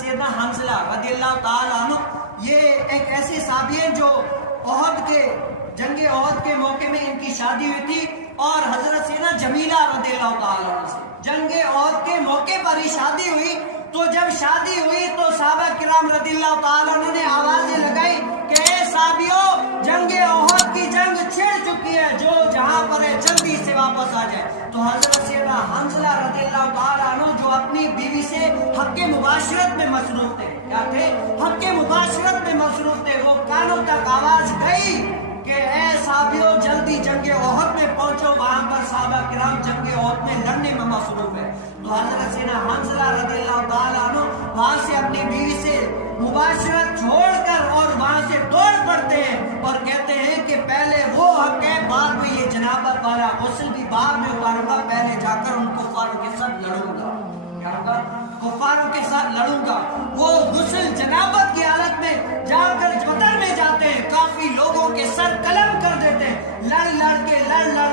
سیدنا حنظلہ رضی اللہ تعالیٰ عنہ یہ ایک ایسے صحابی ہیں جو جنگ احد کے موقع میں ان کی شادی ہوئی تھی، اور حضرت سیدنا جمیلہ رضی اللہ تعالیٰ عنہ سے جنگ احد کے موقع پر ہی شادی ہوئی۔ تو جب شادی ہوئی تو صحابہ کرام رضی اللہ تعالیٰ عنہ نے آوازیں لگائی کہ اے صحابیوں، جنگ احد کی جنگ چھڑ چکی ہے، جو جہاں پر ہے جلدی سے واپس آ جائے۔ تو حضرت سیدنا حنظلہ رضی اللہ تعالیٰ عنہ جو اپنی بیوی سے حق مباشرت میں مصروف تھے، کیا تھے؟ حق مباشرت میں مصروف تھے، وہ کانوں تک آواز گئی کہ اے صحابیوں، جلدی جنگ احد میں پہنچو، وہاں پر صحابہ کرام جنگ احد میں لڑنے میں مصروف ہے۔ تو حضرت سیدنا حنظلہ رضی اللہ تعالیٰ عنہ وہاں سے اپنی بیوی سے مباشرت چھوڑ کر اور وہاں سے دوڑ پڑتے ہیں اور کہتے ہیں کہ پہلے وہ حق ہے، بعد میں یہ جنابت والا غسل بھی بعد میں اتاروں گا، پہلے جا کر ان کفاروں کے ساتھ لڑوں گا۔ کیا ہوگا؟ کفاروں کے ساتھ لڑوں گا۔ وہ غسل جنابت کی حالت میں جا کر وطن میں جاتے ہیں، کافی لوگوں کے سر قلم کر دیتے ہیں، لڑ لڑ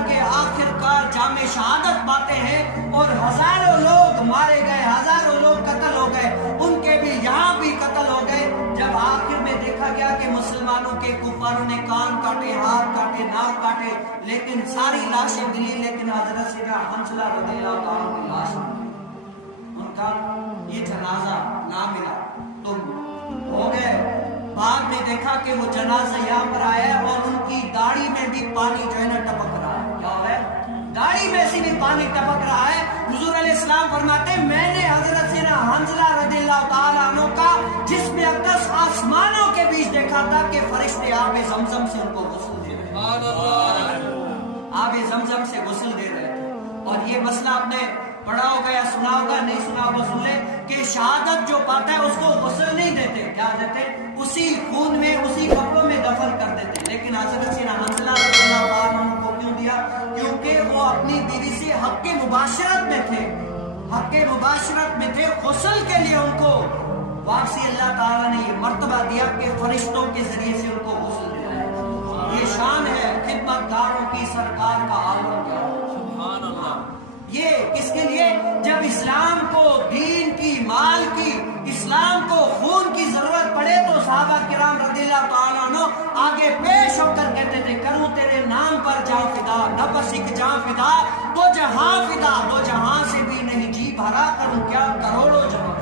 کے آخر کار جام شہادت پاتے ہیں، اور ہزاروں لوگ مارے گئے، ہزاروں لوگ قتل ہو گئے، ان کے بھی یہاں بھی قتل ہو گئے۔ جب آخر میں دیکھا گیا کہ مسلمانوں کے کفاروں نے کان کاٹے، ہاتھ کاٹے، ناک کاٹے، لیکن ساری لاشیں ملی، لیکن حضرت سیدنا حنظلہ رضی اللہ تعالیٰ کی لاش ان کا یہ جنازہ نہ ملا، تو ہو گئے۔ بعد میں دیکھا کہ وہ جنازہ یہاں پر آیا ہے اور ان کی داڑھی میں بھی پانی جو ہے نا ٹپک رہا ہے۔ کیا ہو ہے؟ داڑھی میں سے بھی پانی ٹپک رہا ہے۔ حضور علیہ السلام فرماتے ہیں میں نے حضرت سیدنا حنظلہ رضی اللہ تعالیٰ عنہ کا جسم اقدس آسمانوں کے بیچ دیکھا تھا کہ فرشتے آب زمزم سے ان کو غسل دے رہے تھے، آب زمزم سے غسل دے رہے تھے۔ اور یہ مسئلہ آپ نے پڑھا ہوگا یا سنا ہوگا، نہیں سنا ہوگا سن لے کہ شہادت جو پاتا ہے اس کو غسل نہیں دیتے، کیا دیتے؟ اسی خون میں، اسی کپڑوں میں دفن کر دیتے۔ لیکن حضرت سیدنا حنظلہ رضی اللہ تعالیٰ عنہ کو کیوں دیا؟ کیونکہ وہ اپنی بیوی سے حق مباشرت میں تھے، حق مباشرت میں تھے، غسل کے لیے ان کو واپسی اللہ تعالیٰ نے یہ مرتبہ دیا کہ فرشتوں کے ذریعے سے ان کو غسل دیا ہے۔ یہ شان ہے خدمت گاروں کی، سرکار کا عالم کیا ہے۔ یہ کس کے لیے؟ جب اسلام کو، دین کی، مال کی، اسلام کو خون کی ضرورت پڑے تو صحابہ کرام رضی اللہ تعالیٰ عنہ آگے پیش ہو کر کہتے تھے کروں تیرے نام پر جاں فدا، نفس ایک جاں فدا، دو جہاں فدا، دو جہاں سے بھی نہیں جی بھرا، کروں کیا کروڑوں جہاں